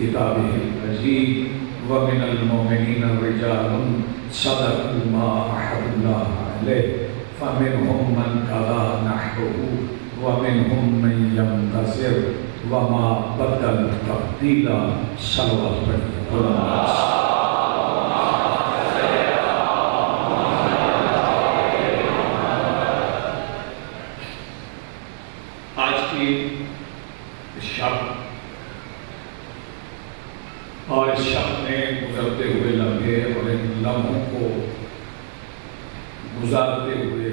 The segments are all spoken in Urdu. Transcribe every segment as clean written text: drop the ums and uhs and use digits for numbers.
كتابه المجيد ومن المؤمنين رجال صدقوا ما عاهدوا الله عليه فمنهم من قضى نحبه ومنهم من ينتظر وما بدلوا تبديلا صلوات پڑھیے. آج کی شب اور اس شب میں گزرتے ہوئے لمحے اور ان لمحوں کو گزارتے ہوئے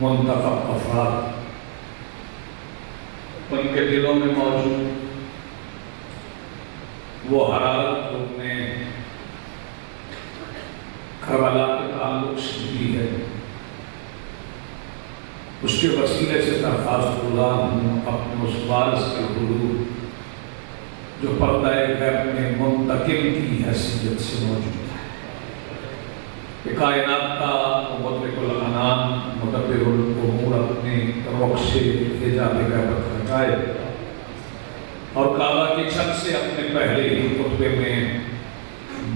منتخب افراد ان کے دلوں میں موجود وہ حرارت ان نے کربلا کے تعلق سے دی ہے، اس کے وسیلے سے درخواست گزار ہوں اپنے اس وارث کے حضور جو پردہ غیب میں منتقم کی حیثیت سے موجود ہے، کہ کائنات کا مدبر العنان مدبر الامور اپنے رخ سے حجاب غیبت ہٹائے اور کعبہ کی چھت سے اپنے پہلے ہی خطبے میں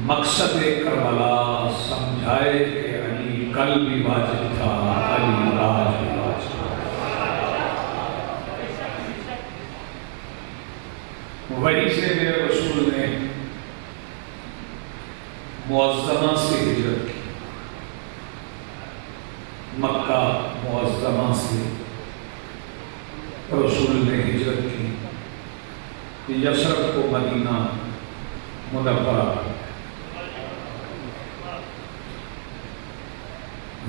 مقصد کربلا سمجھائے کہ علی کل بھی واجب تھا، علی آج بھی واجب تھا. وہیں سے میرے رسول نے معظمہ سے ہجرت کی، مکہ معظمہ سے رسول نے ہجرت کی یثرب کو مدینہ منورہ.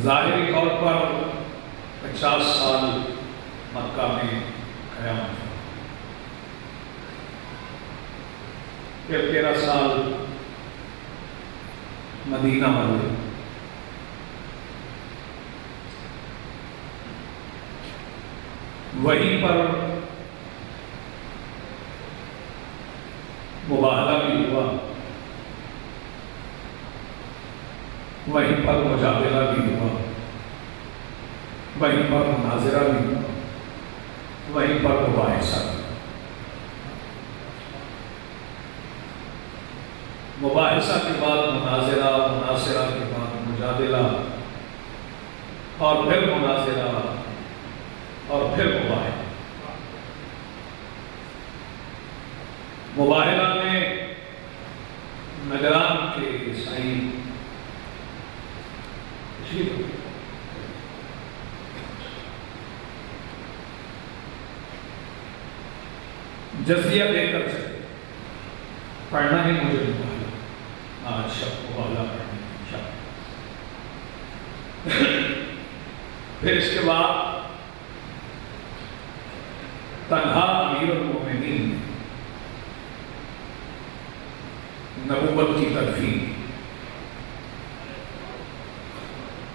ظاہری طور پر 50 سال مکہ میں قیام تھا، پھر 13 سال مدینہ میں، وہیں پر مباہلہ بھی ہوا، وہیں پر مجادلہ بھی ہوا، وہیں پر مناظرہ بھی ہوا، وہیں پر مباحثہ بھی. مباحثہ کے بعد مناظرہ، مناظرہ کے بعد مجادلہ، اور پھر مناظرہ، اور پھر مباحثہ. مباحثہ میں نجران کے عیسائی جزیہ دے کر چلے، پڑھنا ہے مجھے مباحثہ، آج شب مباحثہ پڑھنے کی شب. پھر اس کے بعد تنہا امیر المومنین نبوت کی تدفین،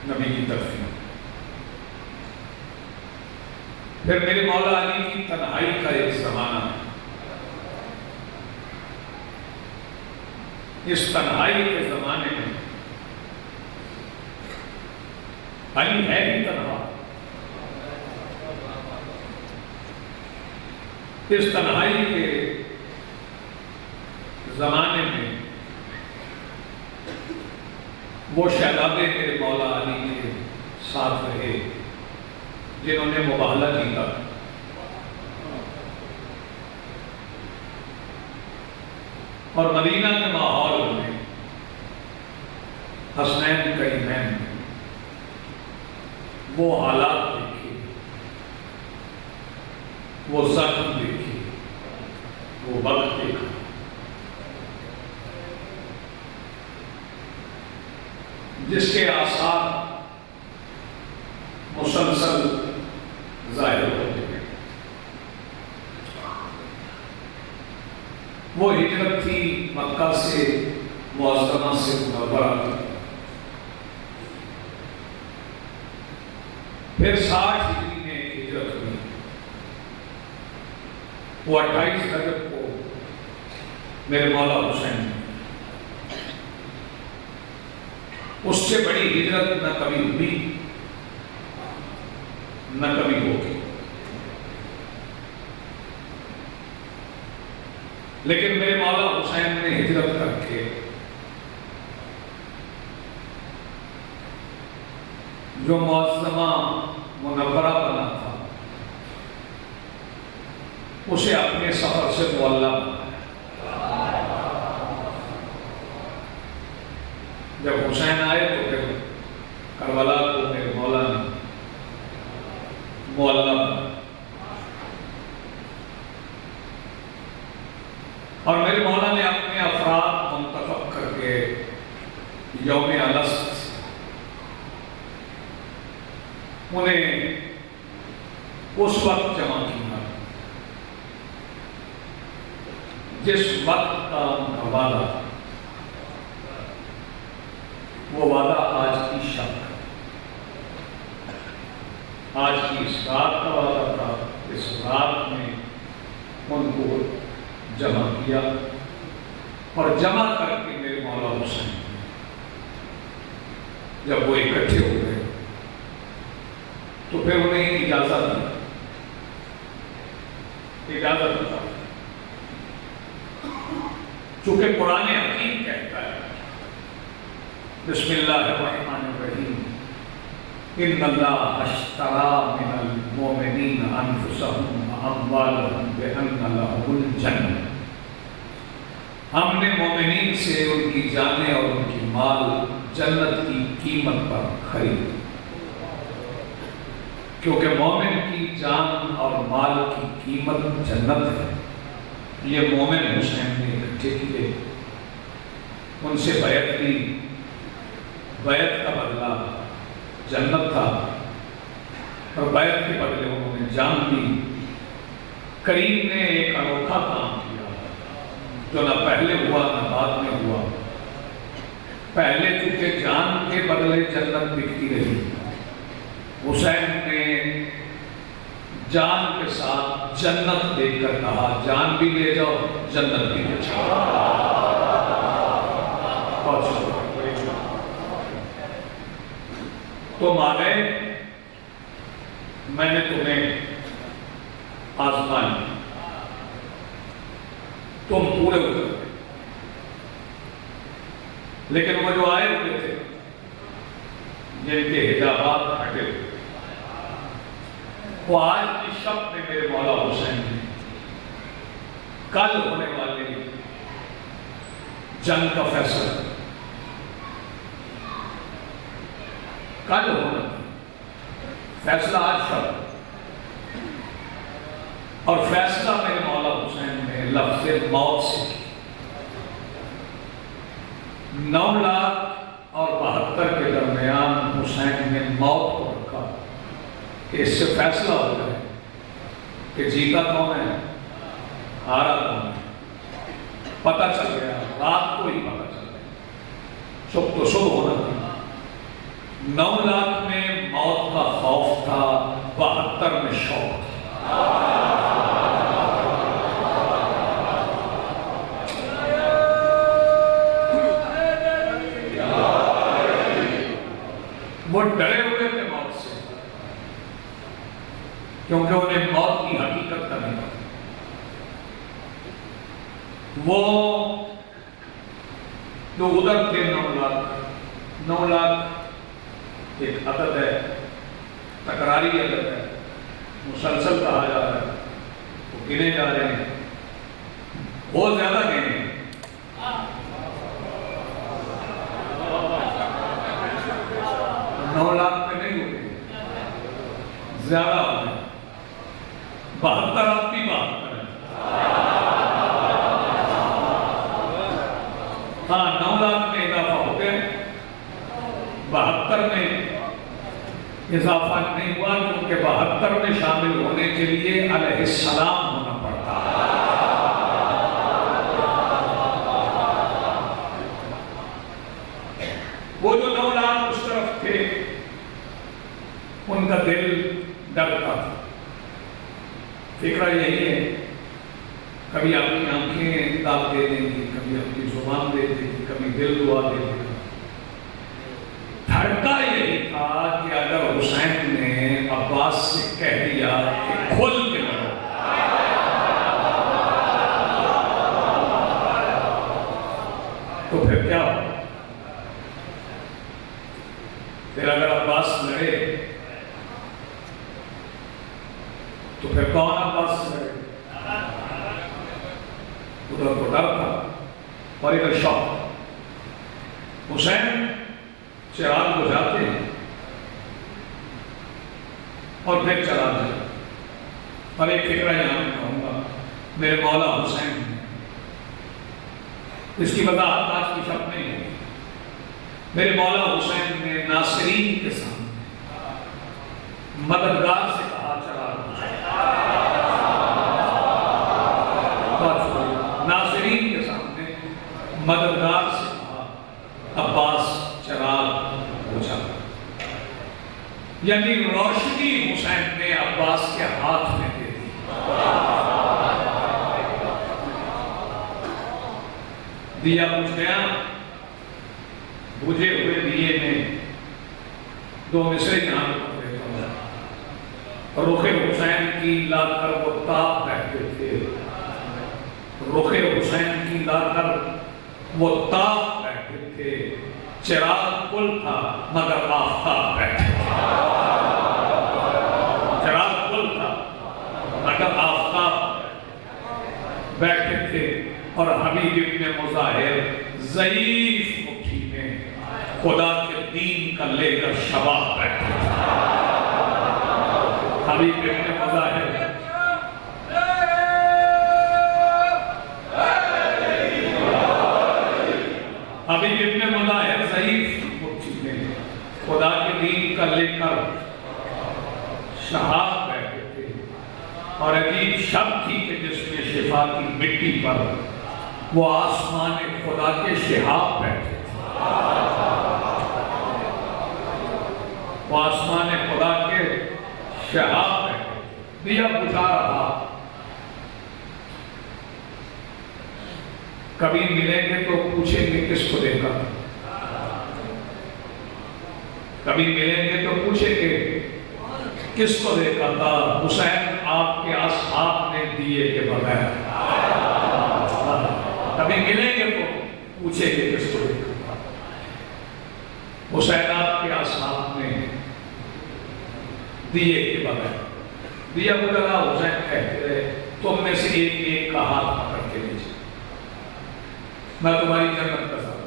نبی کی تدفین. پھر میرے مولا علی کی تنہائی کا ایک زمانہ، اس تنہائی کے زمانے میں علی ہے ہی تنہا. اس تنہائی کے زمانے میں وہ شہزادے میرے مولا علی کے ساتھ رہے جنہوں نے مباہلہ جیتا، اور مدینہ کے ماحول میں حسنین کریمین میں وہ حالات دیکھے، وہ زخم دیکھے، وہ وقت دیکھا. جس کے آثار مسلسل ظاہر ہوتے ہیں. وہ ہجرت تھی مکہ سے معظمہ سے منورہ کی. پھر 60 ہجری میں ہجرت ہوئی. وہ 28 رجب کو میرے مولا حسین، اس سے بڑی ہجرت نہ کبھی ہوئی نہ کبھی ہوگی. لیکن میرے مولا حسین نے ہجرت کر کے جو معظمہ منورہ بنا تھا اسے اپنے سفر سے معلّہ بنایا۔ جب حسین آئے تو پھر کربلا کو میرے مولا نے معلّہ بنایا، اور میرے مولا نے اپنے افراد منتخب کر کے یوم الست انہیں اس وقت جمع کیا جس وقت کا ان کا وعدہ تھا۔ وہ وعدہ آج کی شب کا، آج کی اس رات کا وعدہ تھا۔ اس رات میں ان کو جمع کیا، اور جمع کر کے میرے مولا حسین جب وہ اکٹھے ہو گئے تو پھر انہیں اجازت دی، چونکہ قرآن حکیم کہتا ہے بسم اللہ الرحمن الرحیم ان اللہ اشتری من المؤمنین انفسهم واموالهم بان لهم الجنہ۔ ہم نے مومنین سے ان کی جانیں اور ان کی مال جنت کی قیمت پر خریدے، کیونکہ مومن کی جان اور مال کی قیمت جنت ہے۔ یہ مومن حسین نے اکٹھے کیے، ان سے بیعت لی، بیعت کا بدلہ جنت تھا، اور بیعت کے بدلے انہوں نے جان دی۔ کریم نے ایک انوکھا کام کیا جو نہ پہلے ہوا نہ بعد میں ہوا۔ پہلے چونکہ جان کے بدلے جنت بکتی رہی، حسین نے جان کے ساتھ جنت دے کر کہا جان بھی لے جاؤ جنت بھی لے جاؤ۔ تم آ گئے، میں نے تمہیں آزمایا، تم پورے اتر گئے، لیکن وہ جو آئے ہوئے تھے جن کے حجابات ہٹے ہوئے، وہ آج کی شب میں میرے مولا حسین نے کل ہونے والی جنگ کا فیصلہ، کل ہونا فیصلہ آج شب، اور فیصلہ میرے مولا حسین نے لفظ موت سے کی۔ 9,72,000 کے درمیان حسین نے موت کو رکھا کہ اس سے فیصلہ ہو جائے کہ جیتا کون ہے ہارا کون ہے۔ پتہ چل گیا، رات کو ہی پتہ چل گیا، صبح تو صبح ہونا تھا۔ 9 لاکھ میں موت کا خوف تھا، 72 میں شوق تھا۔ وہ ڈرے ہوئے تھے موت سے، کیونکہ انہیں موت کی حقیقت کا نہیں پتا۔ وہ جو ادھر تھے 9 لاکھ ایک عدد ہے، تکراری عدد ہے، مسلسل کہا جا رہا ہے، وہ گنے جا رہے ہیں، بہت زیادہ گنے ہیں۔ 9 لاکھ پہ نہیں ہوتے، زیادہ ہوتے، 72 آپ بھی 72 ہے۔ ہاں 9 لاکھ میں اضافہ ہو گئے، 72 میں اضافہ نہیں ہوا، کیونکہ 72 میں شامل ہونے کے لیے علیہ السلام ہونا پڑتا ہے۔ وہ جو 9 لاکھ اس طرف تھے ان کا دل ڈرتا تھا۔ فکرہ یہی ہے، کبھی آپ کی آنکھیں داد دے دیں گی، کبھی آپ کی زبان دے دے گی، کبھی دل دعا دے دے گا۔ دھڑکا یہی تھا کہ اگر حسین نے عباس سے کہہ دیا کہ کھل کے لڑو، ادھر تو ڈر تھا اور ادھر شوق. حسین چراغ بجھاتے ہیں اور پھر چلا جائے. اور ایک فکرہ یہاں میں کہوں گا، میرے مولا حسین، اس کی وضاحت آج کی شب نہیں ہے. میرے مولا حسین نے ناصرین کے سامنے مددگار سے کہا چراغ بجھا. ناصرین کے سامنے مددگار سے کہا عباس چراغ بجھا. یعنی روشنی حسین نے عباس کے ہاتھ میں دے دی. دیا بجھ گیا. بجھے ہوئے دیے میں دو مصرے یہاں پہ دیتا ہوں. رخ حسین کی لا کر وہ تاب بیٹھتے تھے. رخ حسین کی لا کر وہ تاب بیٹھے تھے. چراغ کل تھا مگر آفتاب بیٹھے تھے. چراغ کل تھا مگر آفتاب بیٹھے تھے. اور حبیب ابن مظاہر ضعیف مٹھی میں خدا کے دین کا لے کر شباب بیٹھے تھے. حبیب ابن مظاہر حبیب ابن مظاہر ضعیف مٹھی میں خدا کے دین کا لے کر شہاب بیٹھے تھے. اور عجیب شب تھی کہ جس میں شفا کی مٹی پر وہ آسمان خدا کے شہاب بیٹھے تھے. وہ آسمان خدا کے شہاب بیٹھے تھے. دیا بجھا رہا. کبھی ملیں گے تو پوچھیں گے کس کو دیکھا. کبھی ملیں گے تو پوچھیں گے کس کو دیکھا تھا. حسین آپ کے اصحاب نے دیے کے بغیر. کبھی ملیں گے تو پوچھیں گے کس کو دیکھا تھا. حسین آپ کے اصحاب نے دیے کے بغیر. دیا بجھا. حسین کہتے رہے تم میں سے ایک ایک کا ہاتھ پکڑ کے لیجیے، میں تمہاری جنت کا ساتھ.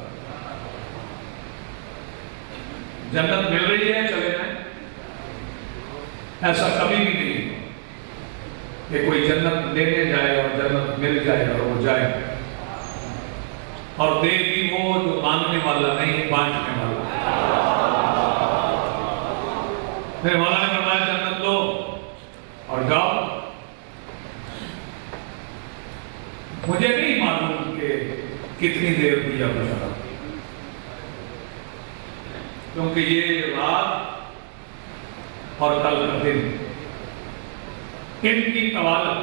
جنت مل رہی ہے چلے جائیں. ایسا کبھی بھی نہیں کہ کوئی جنت لینے جائے اور جنت مل جائے اور وہ جائے. اور دے بھی وہ جو مانگنے والا نہیں، بانٹنے والا. میرے مولا نے فرمایا جنت لو اور جاؤ. مجھے نہیں معلوم کہ کتنی دیر دیا بجھا، کیونکہ یہ رات اور کل کا دن ان کی طوالت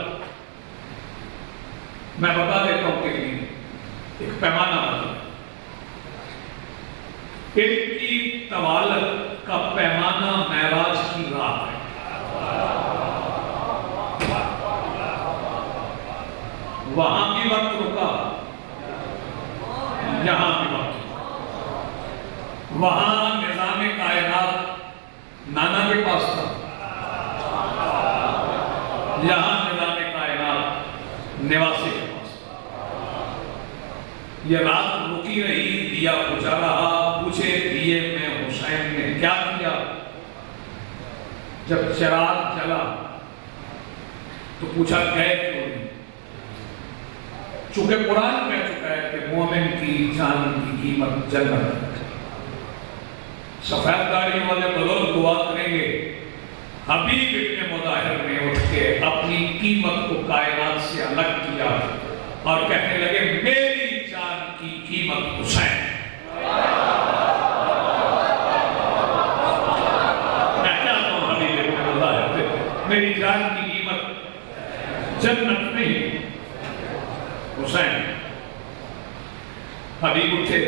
میں بتا دیتا ہوں کتنی. ایک پیمانہ بتا. ان کی طوالت کا پیمانہ معراج کی رات ہے. وہاں بھی وقت رکا، یہاں بھی وقت. وہاں نظام کائنات نانا کے پاس تھا، یہاں نظام کائنات نواسی کے پاس تھا. یہ رات رکی رہی. دیا بجھا رہا. پوچھے دیے میں حسین نے کیا کیا. جب چراغ جلا تو پوچھا گئے کیوں نہیں. چونکہ قرآن کہہ چکا ہے کہ مومن کی جان کی قیمت جنت ہے. سفید داڑھی والے بزرگ دعا کریں گے. حبیب ابن مظاہر نے اٹھ کے اپنی قیمت کو کائنات سے الگ کیا اور کہنے لگے میری جان کی قیمت حسین. میں کہتا ہوں حبیب ابن مظاہر سے میری جان کی قیمت جنت نہیں حسین. حبیب اٹھے،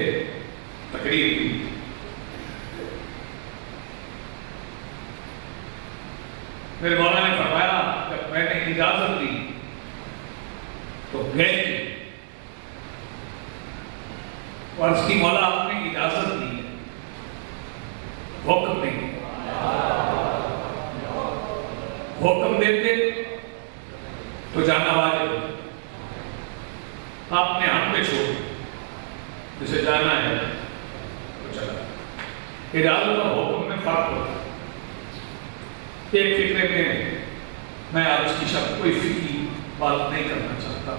تقریر کی. میرے مولا نے فرمایا جب میں نے اجازت دی تو گئے. عرض کی مولا آپ نے اجازت دی، حکم نہیں. حکم دیتے تو جانا واجب. آپ نے ہم پہ چھوڑ جسے جانا ہے تو چلا۔ اجازت اور حکم میں فرق ہوتا ہے۔ ایک فکرے میں آج کی شب کوئی فکری بات نہیں کرنا چاہتا،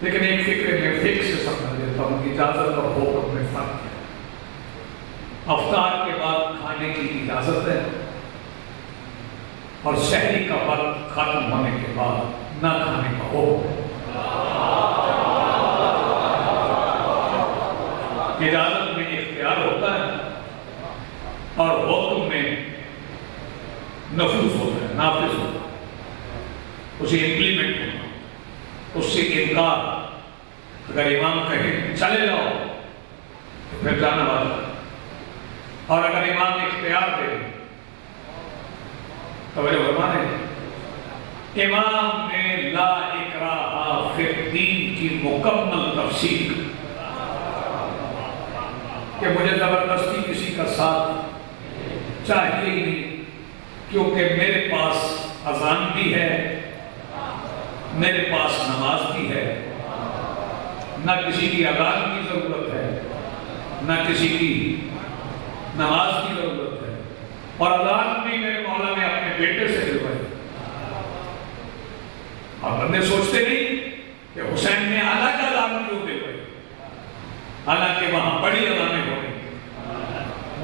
لیکن ایک فکرے میں فکر سے سمجھ لیتا ہوں کہ اجازت اور حکم میں فرق ہے۔ افطار کے بعد کھانے کی اجازت ہے اور سحری کا وقت ختم ہونے کے بعد نہ کھانے کا حکم ہے۔ اجازت میں اختیار ہوتا ہے اور حکم میں نفوذ ہوتا ہے، نافذ ہوتا ہے، اسے امپلیمنٹ ہونا، اس سے انکار۔ اگر امام کہے چلے جاؤ تو پھر جانا واجب ہے، اور اگر امام اختیار دے توجہ فرمائیں، امام نے لا اکراہ فی الدین کی مکمل تفسیر کہ مجھے زبردستی کسی کا ساتھ چاہیے ہی نہیں، کیونکہ میرے پاس اذان بھی ہے، میرے پاس نماز بھی ہے، نہ کسی کی اذان کی ضرورت ہے نہ کسی کی نماز کی ضرورت ہے، اور اذان بھی میرے مولا نے اپنے بیٹے سے دلوائی۔ اور بندے سوچتے نہیں کہ حسین نے الگ اذان کیوں دلوائی، حالانکہ وہاں بڑی اذانیں ہو رہی،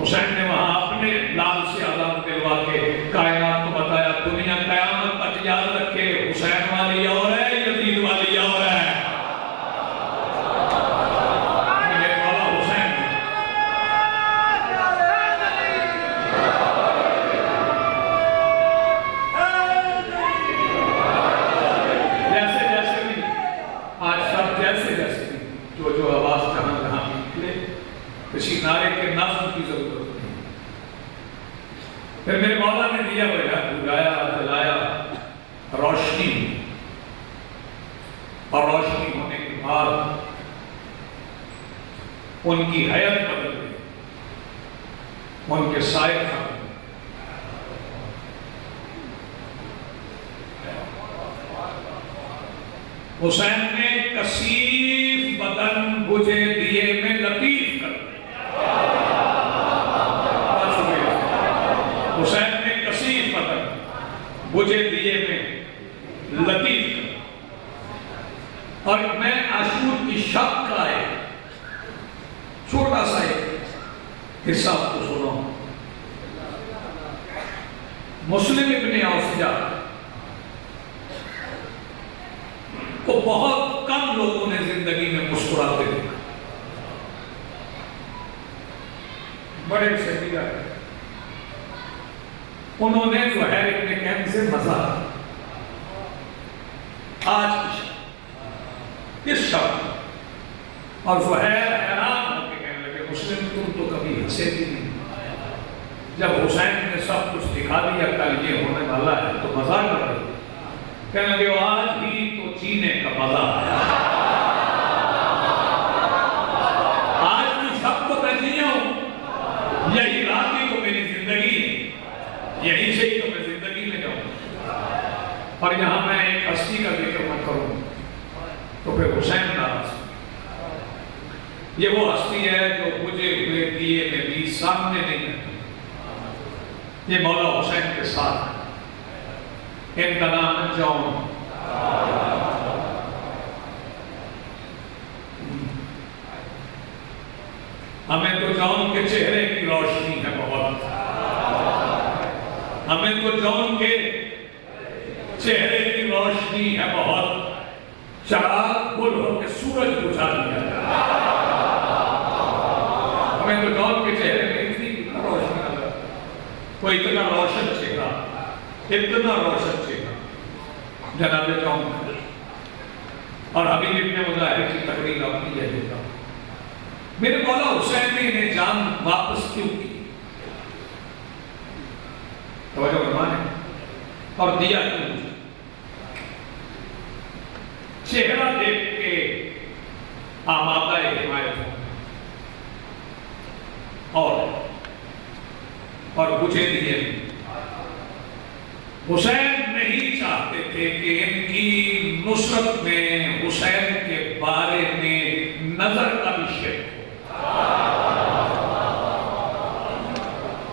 حسین نے وہاں اپنے لال سے اذان دلوا کے کائنات کو بتایا دنیا قیامت تک یاد رکھے حسین والی اور ہے، یزید والی اور ہے۔ میرے مولا حسین جیسے جیسے بھی آج سب جیسے جیسے بھی جو آواز جہاں جہاں نکلے، کسی نعرے کے نظم کی ضرورت نہیں۔ پھر میرے مولا نے دیا بجایا جلایا، روشنی، اور روشنی ہونے کے بعد ان کی حیت بدل گئی، ان کے سائے ختم۔ حسین نے کثیف بدن بجھے دیے میں لطیف کر دیا۔ حسین نے کثیف بدن بجھے دیے میں لطیف کر۔ اور میں عاشور کی شب کا ایک چھوٹا سا ایک حصہ آپ کو سناؤں۔ مسلم ابن اوفجا کو بہت کم لوگوں نے زندگی میں مسکراتے دیکھا، بڑے شہیدہ ہے، انہوں نے زہیر ابن کہن سے مزاح آج کی شب، اس شب، اور زہیر حیران ہو کے کہنے لگے مسلم تم تو کبھی ہنسے بھی نہیں، جب حسین نے سب کچھ دکھا دیا کل یہ ہونے والا ہے تو مزاح کر رہے، کہنے لگے آج ہی تو جینے کا مزہ آیا، آج کی شب تو میں جیا ہوں، یہی رات ہی تو میری زندگی ہے، یہی سے ہی تو میں زندگی میں جاؤں۔ اور یہاں میں ایک ہستی کا ذکر نہ کروں تو پھر حسین ناراض، یہ وہ ہستی ہے جو بجھے ہوئے دیے میں بھی سامنے نہیں رہتی، یہ مولا حسین کے ساتھ ہے، ان کا نام ہے جون۔ ہمیں تو جون کے چہرے کی روشنی ہے بہت، ہمیں تو جون کے چہرے کی روشنی ہے بہت، چراغ گل ہو کے سورج بجھا دیا، ہمیں تو جون کے چہرے میں اتنی روشنی نظر، وہ اتنا روشن چہرہ، اتنا روشن چہرہ جناب جون کا۔ اور حبیب ابن مظاہر کی تقریر اپنی یہ دیتا، میرے مولا حسین نے انہیں جان واپس کیوں کی، توجہ فرمائیں، اور دیا کیوں؟ چہرہ دیکھ کے آمادہ حمایت اور بجھے دیے۔ حسین نہیں چاہتے تھے کہ ان کی نصرت میں حسین کے بارے میں نظر کا بھی شرک ہو۔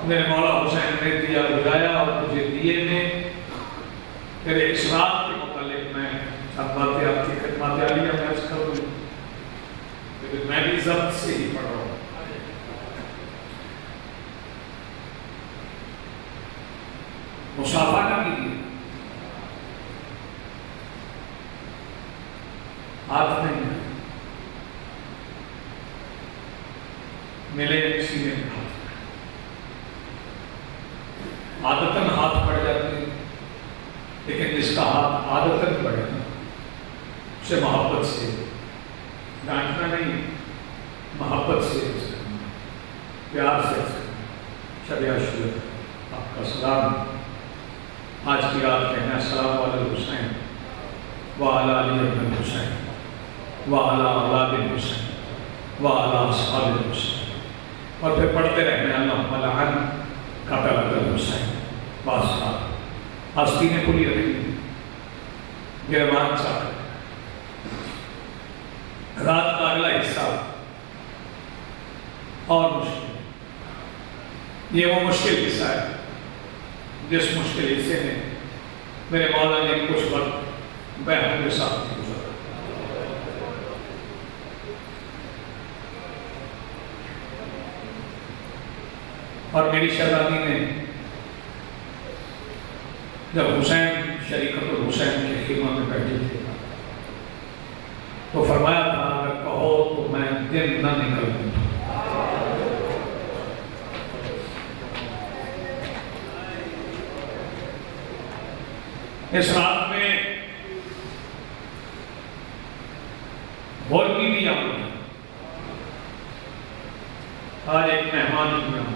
میرے مولا حسین نے دیا بجایا اور مجھے دیے نے میرے اسرات کے متعلق میں اب باتیں آپ کی خدمات عالیہ میں عرض کروں، لیکن میں بھی ضبط سے ہی پڑھ رہا ہوں۔ مصافحہ نہ کیجیے، ہاتھ نہیں ملے سینے میں ہاتھ، عادتاً ہاتھ پڑ جاتے ہیں، لیکن جس کا ہاتھ عادتاً پڑے نا اسے محبت سے ڈانٹنا نہیں، محبت سے پیار سے شب عاشور آپ کا سلام، آج کی رات کہنا السلام علی حسین وعلی علی بن حسین وعلی اولاد حسین وعلی اصحاب حسین، اور پھر پڑھتے رہنا اللہم لعن قتلۃ الحسین باسرات۔ ہستی نے کھلی رکھی گرمان چاہتا رات کا اگلا حصہ اور مشکل، یہ وہ مشکل حصہ ہے جس مشکل حصے میں میرے مولا نے کچھ وقت بہنوں کے ساتھ گزارا۔ اور میری شہزادی نے جب حسین شریکت الحسین کے خیمہ میں بیٹھے تھے تو فرمایا تھا اگر کہو تو میں دن نہ نکل دوں۔ اس رات میں بولنی بھی آؤں، آج ایک مہمان بھی آؤں،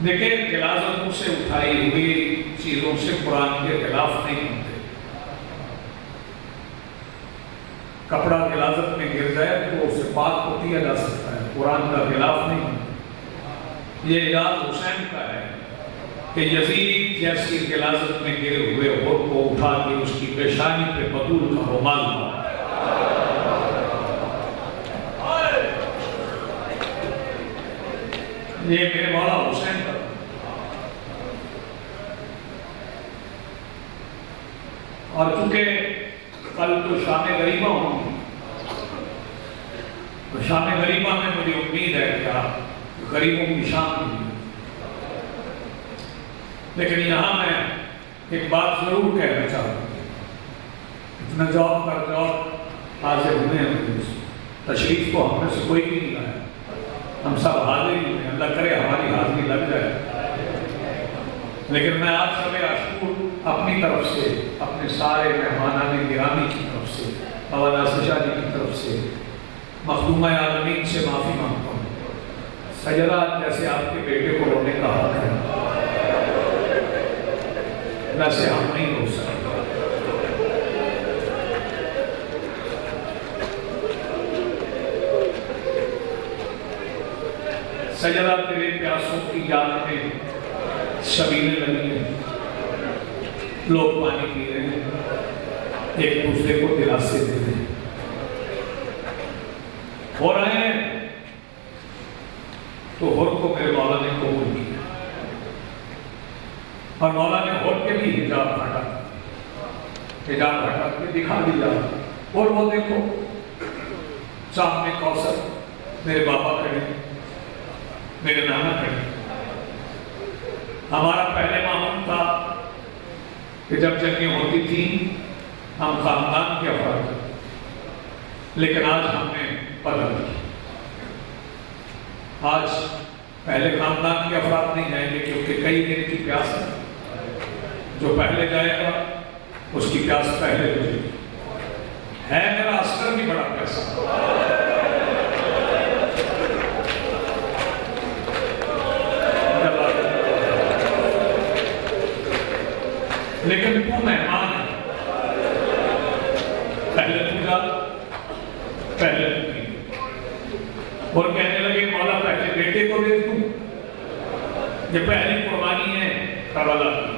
لیکن غلاظتوں سے اٹھائی ہوئی چیزوں سے قرآن کے خلاف نہیں ہوتے۔ کپڑا غلاظت میں گر جائے تو اسے پاک کو کیا جا سکتا ہے، قرآن کا خلاف نہیں ہوتا۔ یہ اعجاز حسین کا ہے کہ یزید جیسی غلاظت میں گرے ہوئے ہور کو اٹھا کے اس کی پیشانی پہ بطول کا رومال مارا۔ یہ میرے مولا حسین کا، اور چونکہ کل تو شام غریبہ ہوں، تو شام غریبہ میں مجھے امید ہے کہ غریبوں کی شام ہوگی، لیکن یہاں میں ایک بات ضرور کہنا چاہتا ہوں، اتنا جاب پر جاب حاضر ہوئے ہیں، تشریف کو ہم میں سے کوئی بھی نہیں لایا، ہم سب حاضر ہی ہیں، اللہ کرے ہماری حاضری لگ جائے، لیکن میں آپ شب عاشور اپنی طرف سے، اپنے سارے مہمانان گرامی کی طرف سے، مولانا سشادی کی طرف سے، مخدومہ عالمین سے معافی مانگتا ہوں۔ سجدہ جیسے آپ کے بیٹے کو رونے کا حق ہے، ویسے ہم نہیں ہو سکتے۔ سجدہ تیرے پیاسوں کی یاد میں شبیلیں لگی ہیں، لوگ پانی پی رہے ہیں، ایک دوسرے کو دلاسے دے رہے ہیں، ہو رہے ہیں، تو ہور کو میرے مولا نے قبول کیا، اور مولا نے ہور کے بھی حجاب ہٹا کے دکھا دیا، اور وہ دیکھو سامنے کوثر میرے بابا کھڑے، میرے نانا کھڑے۔ ہمارا پہلے معمول تھا کہ جب جنگیں ہوتی تھیں ہم خاندان کے افراد تھے، لیکن آج ہم نے بدل دی، آج پہلے خاندان کے افراد نہیں جائیں گے کیونکہ کئی دن کی پیاس ہے، جو پہلے جائے گا اس کی پیاس پہلے ہو جائے گی۔ ہے میرا عسکر بھی بڑا پیاسا، لیکن تو مہمان ہے، پہلے تو جا، پہلے تو نہیں، اور کہنے لگے مولا پہلے بیٹے کو دے دوں، یہ پہلی قربانی ہے کربلا کی۔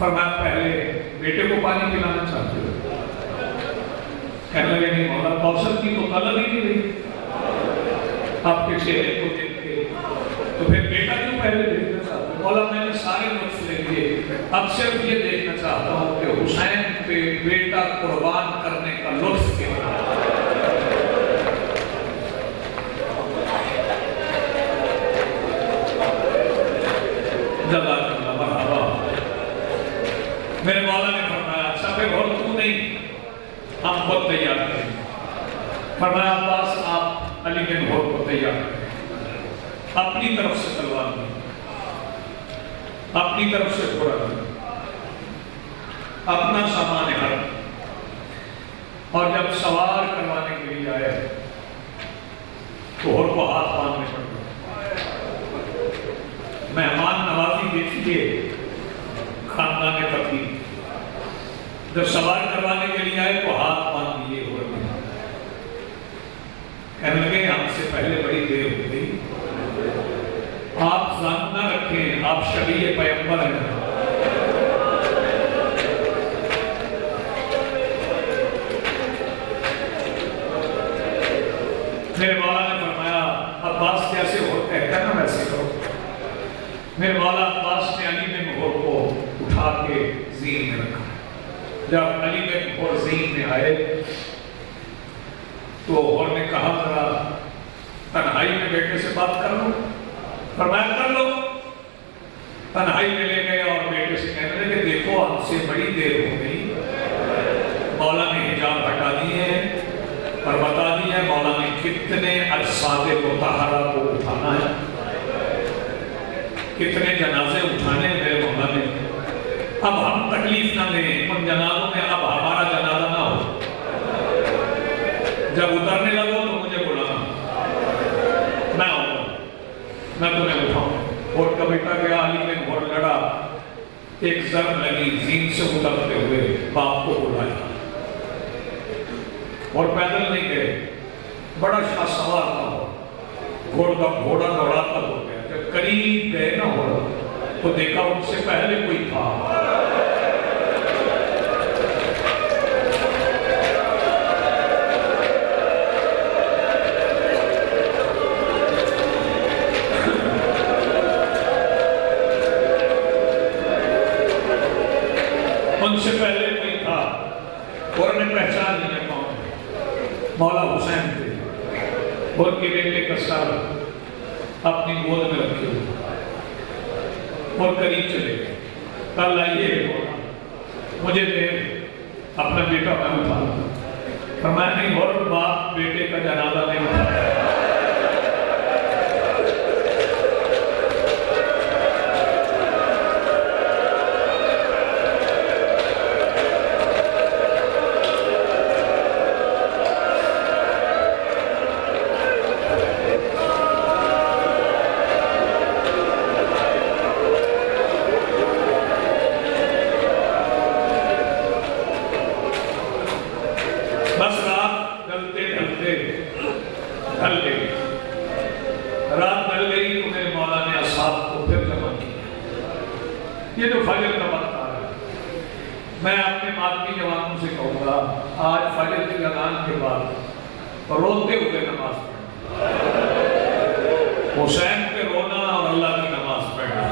فرمایا پہلے بیٹے کو پانی پلانا چاہتے ہو؟ کہنے لگے نہیں مولا، کوثر کی تو طلب ہی نہیں رہی آپ کے چہرے کو دیکھ کے، تو پھر بیٹا کیوں پہلے دیکھنا چاہتے ہو؟ مولا میں نے سارے لطف لے لیے، اب صرف یہ دیکھنا چاہتا ہوں کہ حسین پہ بیٹا قربان کرنے کا لطف کیا۔ جزاک اللہ مرحبا۔ میرے مولا نے فرمایا اچھا پھر اور تو نہیں، ہم خود تیار کریں۔ فرمایا عباس آپ علی بن ہور کو تیار کریں، اپنی طرف سے تلوار دیں، اپنی طرف سے گھوڑا دیں، اپنا سامان ہر، اور جب سوار کروانے کے لیے آئے تو ہور کو ہاتھ باندھنے پڑ گئے۔ مہمان نوازی دیکھیے خاندان فقیر، جب سوار کروانے کے لیے آئے تو ہاتھ باندھ دیے ہو رہے ہیں، کہنے لگے ہم سے پہلے بڑی دیر ہو گئی، آپ ظن نہ رکھیں آپ شبیہ پیغمبر ہیں۔ میرے مولا نے فرمایا عباس جیسے ہو کہتا ہے نا ویسے کرو۔ میرے مولا عباس نے علی بن ہور کو اٹھا کے زین میں رکھا۔ جب علی بن ہور زین میں آئے تو ہور نے کہا ذرا تنہائی میں بیٹے سے بات کر لو۔ فرمایا کر لو۔ تنہائی میں لے گئے اور بیٹے سے کہنے لگے دیکھو ہم سے بڑی دیر ہو گئی، مولا نے حجاب ہٹا دیے اور بتا دیا مولا نے کتنے اجساد مطہرہ کو اٹھانا ہے، کتنے جنازے اٹھانے میرے مولا نے۔ اب ہم تکلیف نہ لیں ان جنازوں میں، اب ہمارا جنازہ نہ ہو، جب اترنے لگو تو مجھے بلانا، میں آؤں گا، میں تمہیں اٹھاؤں۔ اور کا بیٹا گیا، علی بن ہور لڑا، ایک ضرب لگی، زین سے اترتے ہوئے باپ کو بلایا، اور پیدل نہیں گئے، بڑا شاہ سوار تھا، گھوڑا دوڑاتا ہو گیا۔ جب قریب گئے نہ ہو تو دیکھا ان سے پہلے کوئی تھا۔ ان سے پہلے کوئی تھا اور نے پہچان لیا کون، مولا حسین تھے۔ اور کے بیٹے کا سر اپنی گود میں رکھے ہوئے اور قریب چلے گئے۔ کل آئیے مجھے دے اپنا بیٹا میں اٹھا، فرمایا نہیں اور باپ بیٹے کا جنازہ نہیں اٹھا۔ بس رات ڈلتے ڈھلتے ڈھل گئی، رات ڈل گئی تو میرے مولا نے اصحاب کو پھر جمع کیا۔ یہ جو فجر کا وقت آ رہا ہے، میں اپنے مادی جوانوں سے کہوں گا آج فجر کی اذان کے بعد روتے ہوئے نماز پڑھنا، حسین پہ رونا اور اللہ کی نماز پڑھنا۔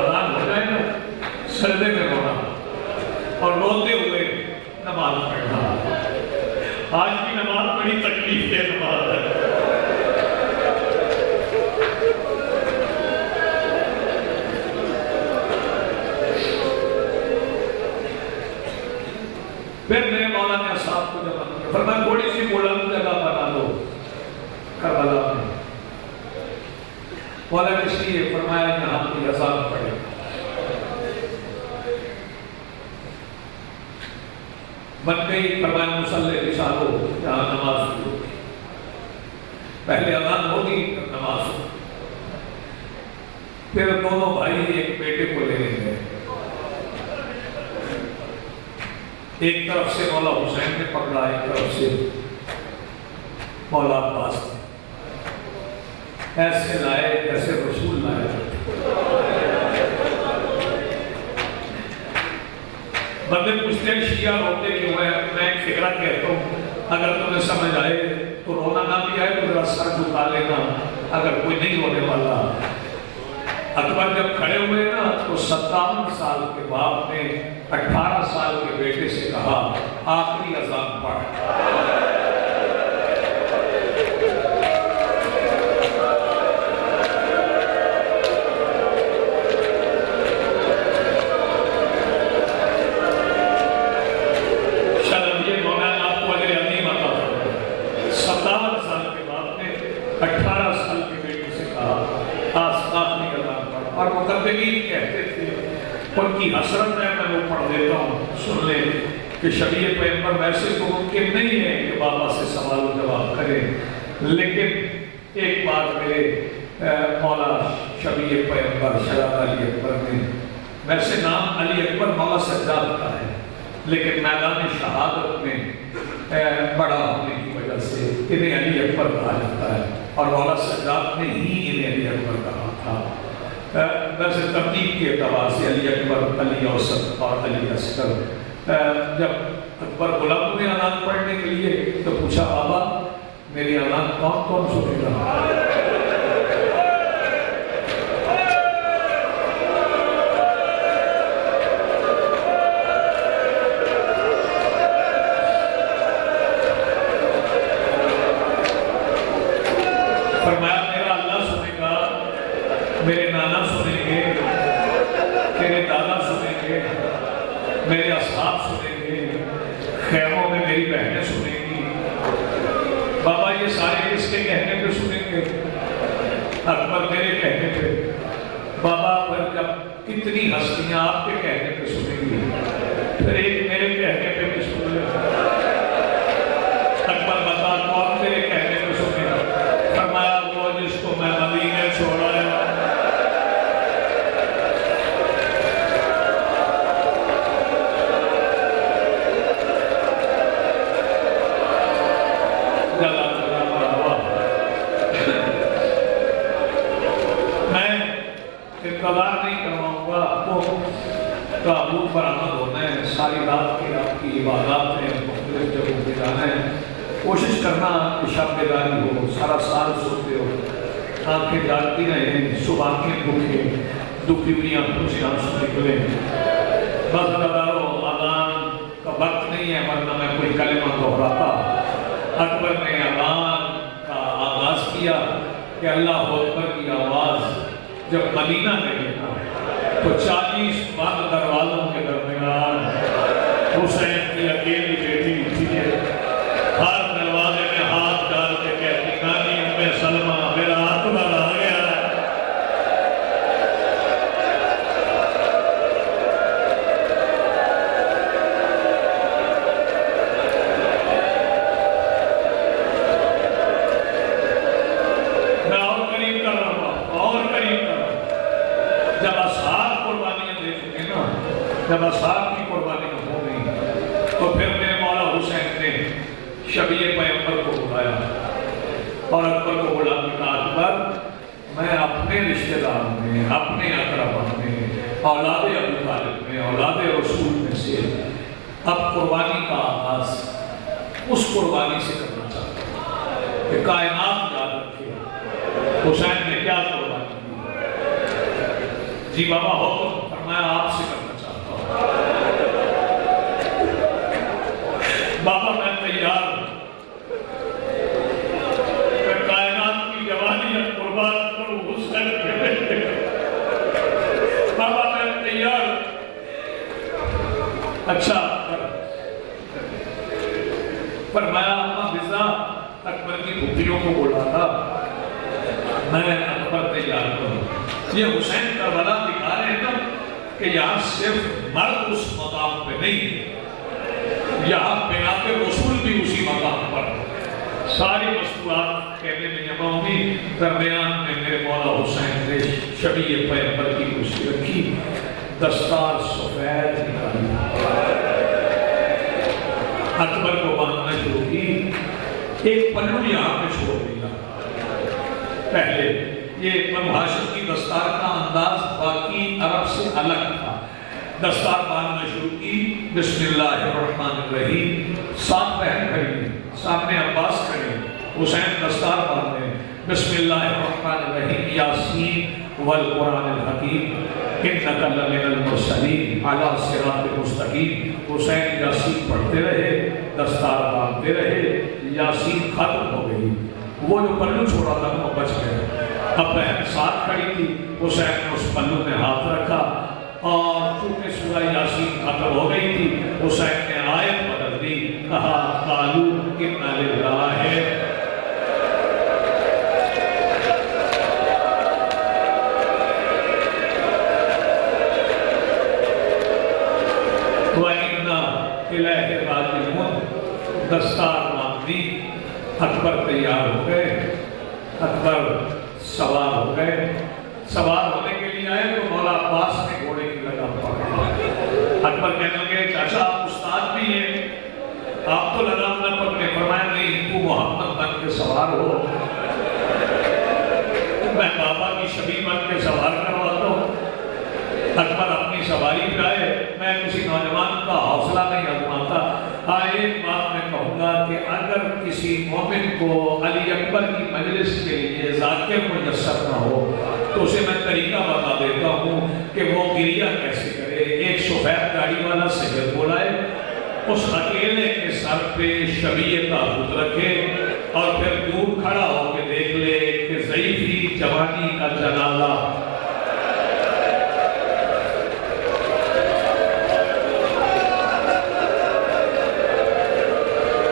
اذان ہو جائے نا سجدے میں رونا اور روتے ہوئے نماز پڑھنا۔ آج کی نماز بڑی تکلیف دہ نماز ہے۔ پھر میرے مولا نے اصحاب کو جمع کیا، فرمایا تھوڑی سی بلند جگہ بنا دو کربلا میں۔ مولا کس لیے؟ فرمایا یہاں کی اذان پڑھے۔ بن گئی، فرمایا مصلی بچھالو جہاں نماز شروع ہوگی، پہلے اذان ہوگی پھر نماز ہوگی۔ پھر دونوں بھائی ایک بیٹے کو لے لیں گے، ایک طرف سے مولا حسین نے پکڑا، ایک طرف سے مولا عباس نے، ایسے لائے جیسے رسول لائے۔ بندے پوچھتے ہیں شیعہ روتے کیوں ہیں؟ میں ایک فکرہ کہتا ہوں، اگر تمہیں سمجھ آئے تو رونا نہ بھی آئے تو ذرا سر جھکا لینا، اگر کوئی نہیں رونے والا۔ اکبر جب کھڑے ہوئے نا تو 57 سال کے باپ نے 18 سال کے بیٹے سے کہا آخری اذان پڑھ۔ ان کی حسرت ہے، میں وہ پڑھ دیتا ہوں، سن لیں کہ شبیہ پیغمبر ویسے تو ممکن نہیں ہے کہ بابا سے سوال و جواب کرے، لیکن ایک بات میرے مولا شبیہ پیغمبر شہزادہ علی اکبر نے، ویسے نام علی اکبر مولا سجاد کا ہے لیکن میدان شہادت میں بڑا ہونے کی وجہ سے انہیں علی اکبر کہا جاتا ہے، اور مولا سجاد نے ہی انہیں علی اکبر کہا تھا۔ ویسے ترتیب کے اعتبار سے علی اکبر، علی اوسط اور علی اصغر۔ جب اکبر بلا تمہیں اذان پڑھنے کے لیے تو پوچھا بابا میری اذان کون کون سنے گا؟ فرمایا میرا اللہ سنے گا، میرے نانا سنیں گے، تیرے دادا سنیں گے، میرے اصحاب سنیں گے، خیموں میں میری بہنیں سنیں گی۔ بابا یہ سارے کس کے کہنے پہ سنیں گے؟ اکبر میرے کہنے پہ۔ بابا پر جب اتنی ہستیاں آپ کے کہنے پہ سنیں گی پھر ایک میرے کہنے پہ بھی سن لے۔ اکبر بتا کون میرے کہنے پہ سنے گا؟ فرمایا وہ جس کو میں مدینے چھوڑا ہے۔ انتظار نہیں کرواؤں گا، آپ کو تابوت برآمد ہونا ہے، ساری رات کی آپ کی عبادات ہیں، مختلف جگہوں پہ جانا ہے، کوشش کرنا کہ شب بیداری ہو، سارا سال سوتے ہو، آنکھیں جاگتی رہیں، صبح آنکھیں دکھی ہوئی آنکھوں سے آنسو نکلیں۔ بس دارو اذان کا وقت نہیں ہے ورنہ میں کوئی کلمہ دہراتا۔ اکبر نے اذان کا آغاز کیا کہ اللہ اکبر کی آواز جب مدینہ گئی تو 40 بند دروازوں کے درمیان حسین کی اکیلی بیٹی تھی، ہر دروازے میں ہاتھ ڈال کے کہتی نانی ام سلمہ میرا اکبر آ گیا ہے۔ میں اور قریب کر رہا ہوں، اور قریب کر رہا ہوں۔ جب اصحاب قربانیاں دے چکے نا، جب اصحاب کی قربانیاں ہو گئی تو پھر میرے مولا حسین نے شبیہ پیغمبر کو بلایا اور اکبر کو بلا کے کہا اکبر میں اپنے رشتہ داروں میں، اپنے اقربا میں، اولاد ابو طالب میں، اولاد رسول میں سے اب قربانی کا آغاز اس قربانی سے کرنا چاہتا ہوں کہ کائنات یاد رکھے حسین نے کیا قربانی کی۔ جی بابا حکم فرمایا آپ سے کرنا چاہتا ہوں۔ بابا میں تیار ہوں کہ کائنات کی جوانی قربان کروں حسین کے بیٹے۔ بابا میں تیار ہوں۔ اچھا فرمایا اما بزا اکبر کی بھوپیوں کو بولا تھا میں اکبر تیار کروں۔ یہ حسین کربلا دکھا رہے ہیں نا کہ یہاں صرف مرد اس مقام پہ نہیں، یہاں بنات رسول بھی اسی مقام پر، ساری مصنوعات کہنے میں جمع ہوئی، درمیان میں میرے مولا حسین نے شبیہ پیغمبر کی کرسی رکھی، دستار سفید نکالی، اکبر کو باندھنا شروع کی، ایک پلو یہاں پہ چھوڑ دیا۔ پہلے یہ بنو ہاشم کی دستار کا انداز باقی عرب سے الگ تھا، دستار باندھنا شروع کی. بسم اللہ الرحمن الرحیم. 7 بہن کھڑی، سامنے عباس کھڑے، حسین دستار باندھے. بسم اللہ الرحمن الرحیم. یاسین والقرآن الحکیم انک لمن المرسلین علی صراط مستقیم. حسین یاسین پڑھتے رہے، دستار باندھتے رہے. یاسین ختم ہو گئی، وہ جو پلو چھوڑا تھا وہ بچ گئے. اب بہن ساتھ کھڑی تھی، حسین نے اس پلو میں ہاتھ رکھا اور چونکہ سورہ یاسین ختم ہو گئی تھی، حسین نے آیت بدل دی، کہا قالوا انا للہ. وَإِنَّا إِلَيْهِ رَاجِعُونَ. دستار باندھی، اکبر تیار ہو گئے. اکبر سوار ہو گئے. سوار ہونے کے لیے آئے تو مولا عباس نے گھوڑے کی لگام پکڑا. اکبر کہنے لگے چاچا آپ استاد بھی ہیں، آپ تو لگام نہ پکڑے. فرمایا نہیں، تو محمد بن کے سوار ہو، میں بابا کی شبیہ بن کے سوار کرواتا ہوں. اکبر اپنی سواری پہ آئے. میں کسی نوجوان کا حوصلہ نہیں آزماتا. ایک بات میں کہوں گا کہ اگر کسی مومن کو علی اکبر کی مجلس کے لیے ذاکر میسر نہ ہو تو اسے میں طریقہ بتا دیتا ہوں کہ وہ گریہ کیسے کرے. ایک سفید گاڑی والا سحر بلائے، اس اکیلے کے سر پہ شبیہ تابوت رکھے اور پھر دور کھڑا ہو کے دیکھ لے کہ ضعیفی جوانی کا جنازہ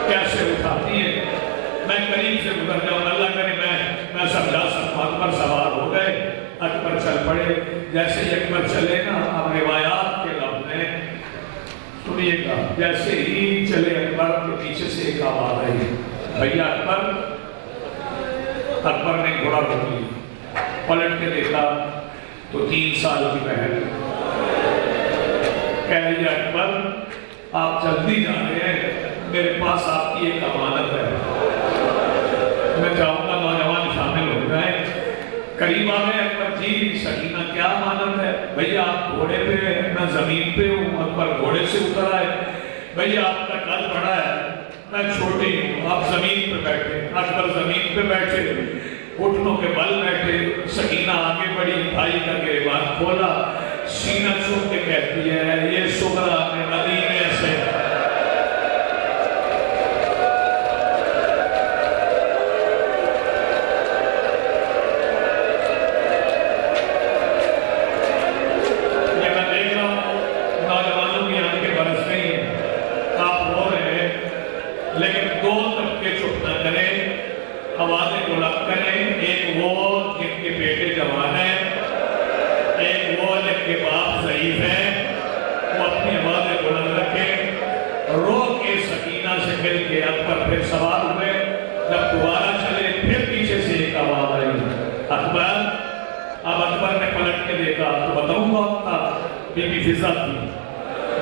کیسے اٹھاتی ہے. میں قریب سے گزر جاؤں، اللہ کرے میں سمجھا سکتا. اکبر سوار ہو گئے، اکبر چل پڑے. جیسے ہی اکبر چلے نا، اب روایات کے لفظ ہیں سنیے گا. جیسے ہی چلے اکبر کے پیچھے سے ایک آواز آئی، بھیا اکبر. اکبر نے گھوڑا روک لیا، پلٹ کے دیکھا تو 3 سال کی بہن کہہ رہی ہے اکبر آپ جلدی جا رہے ہیں، میرے پاس آپ کی ایک امانت ہے. میں چاہوں گا نوجوان شامل ہو جائیں. قریب آ گئے. اکبر جی سکینہ کیا امانت ہے؟ بھیا آپ گھوڑے پہ ہیں، میں زمین پہ ہوں. اکبر گھوڑے سے اتر آئے. بھیا آپ کا قد بڑا ہے، میں چھوٹی ہوں، آپ زمین پہ بیٹھے. اکبر زمین پہ بیٹھے، گھٹنوں کے بل بیٹھے. سکینہ آگے بڑھی، بھائی کا گریبان کھولا، سینہ چوم کے کہتی ہے یہ سغرا نے مدینے سے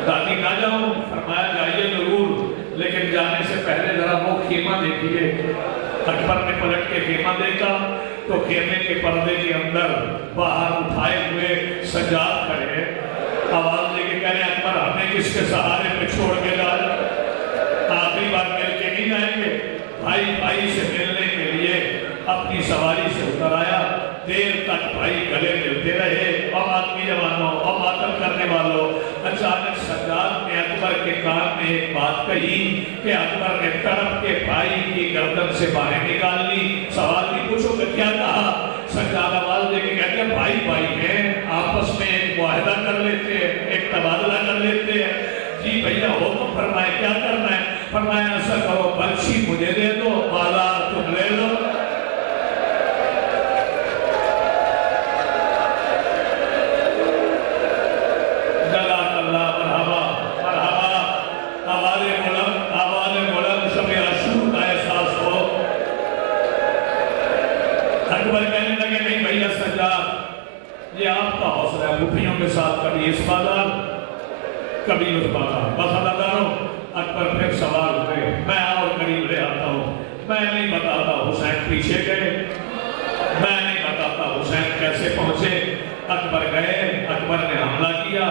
دادی نہ جاؤں. فرمایا جائیے ضرور، لیکن جانے سے پہلے ذرا وہ خیمہ دیکھیے. اکبر نے پلٹ کے خیمہ دیکھا تو خیمے کے پردے کے اندر باہر اٹھائے ہوئے سجاد کھڑے. آواز دے کے کہہ رہے اکبر ہمیں کس کے سہارے پہ چھوڑ کے جائے؟ آخری بار مل کے نہیں جائیں گے. بھائی سے ملنے کے لیے اپنی سواری سے اتر آیا. دیر تک بھائی گلے ملتے رہے. اور آدمی جوانوں اور ماتم کرنے والوں، اچانک سجاد نے اکبر کے کان میں ایک بات کہی کہ اکبر نے تڑپ کے بھائی کی گردن سے باہر نکال لی. سوال بھی پوچھو کہ کیا کہا؟ سجاد آواز دے کے کہتے ہیں بھائی ہیں، آپس میں ایک معاہدہ کر لیتے ہیں، ایک تبادلہ کر لیتے ہیں. جی بھیا ہو تو فرمائے کیا کرنا ہے؟ فرمایا ایسا کرو برچھی مجھے دے دو، بازار تم لے لو. یہ آپ کا حوصلہ ہے، بھوپیوں کے ساتھ کبھی اس بازار کبھی اس بازار. بس اللہ داروں. اکبر پھر سوال ہوئے. میں اور قریب لے آتا ہوں. میں نہیں بتاتا حسین پیچھے گئے، میں نہیں بتاتا حسین کیسے پہنچے. اکبر گئے، اکبر نے حملہ کیا.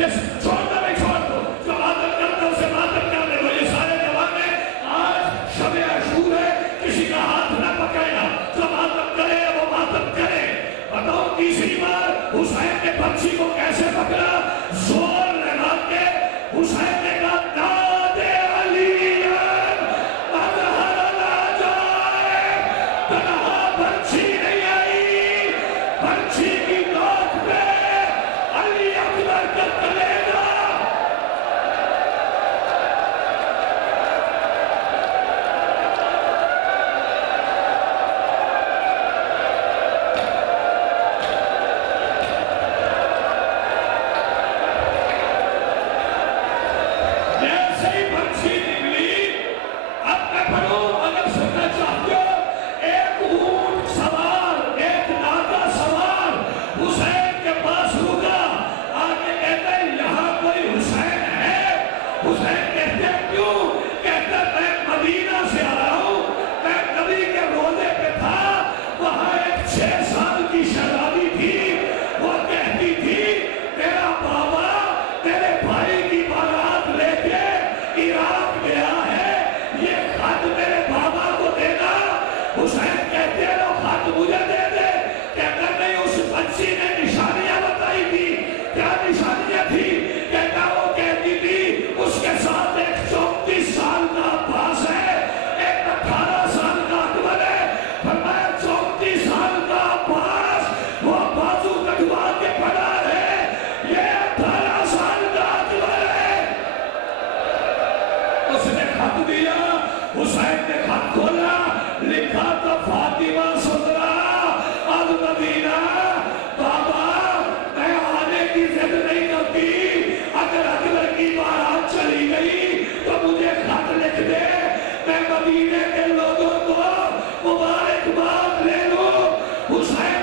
جس چھوڑ دو میں چھوڑ دو، جو ماتم کرتا اسے ماتم کرنے دو. یہ سارے جوانے آج شب عاشور ہے، کسی کا ہاتھ نہ پکڑنا، جو ماتم کرے وہ ماتم کرے. بتاؤ تیسری بار حسین نے پرچی کو کیسے پکڑا؟ زور لگا کے حسین نے کہا نادے علی اظہر نہ جائے. تنہا پرچی نہیں آئی، پرچی کی نوک پہ علی اکبر کا کلیجہ. جیسے ہی پرچی نکلی، اب میں پڑھوں اگر سننا چاہتے ہو، ایک اونٹ سوار، ایک ناکا سوار حسین کے پاس رکا. آگے کہتا ہے یہاں کوئی حسین ہے؟ حسین کہتے ہیں کیوں؟ کہتا ہے میں مدینہ سے آ رہا ہوں، میں نبی کے روزے پہ تھا، وہاں ایک 6 سال کی شہزادی تھی، وہ کہتی تھی میرا بابا میرے بھائی کی بارات لے کے عراق گیا ہے، یہ خط میرے بابا کو دینا. حسین کہتے ہیں وہ خط مجھے دے دے. کہتا نہیں، اس بچی نے نشانیاں بتائی تھی. کیا نشانیاں تھی؟ کہتا وہ کہتی تھی اس کے ساتھ ایک 34 سال کا عباس ہے، ایک 18 سال کا اکبر ہے. فرمایا 34 سال کا عباس وہ بازو کٹوا کے پڑا ہے، یہ 18 سال کا اکبر ہے. اس نے خط دیا، حسین نے خط کھولا، لکھا تو فاطمہ سدرا اب مدینہ. بابا میں آنے کی ضد نہیں کرتی، اگر اکبر کی بارات چلی گئی تو مجھے خط لکھ دے، میں مدینے کے لوگوں کو مبارکباد لے لوں. حسین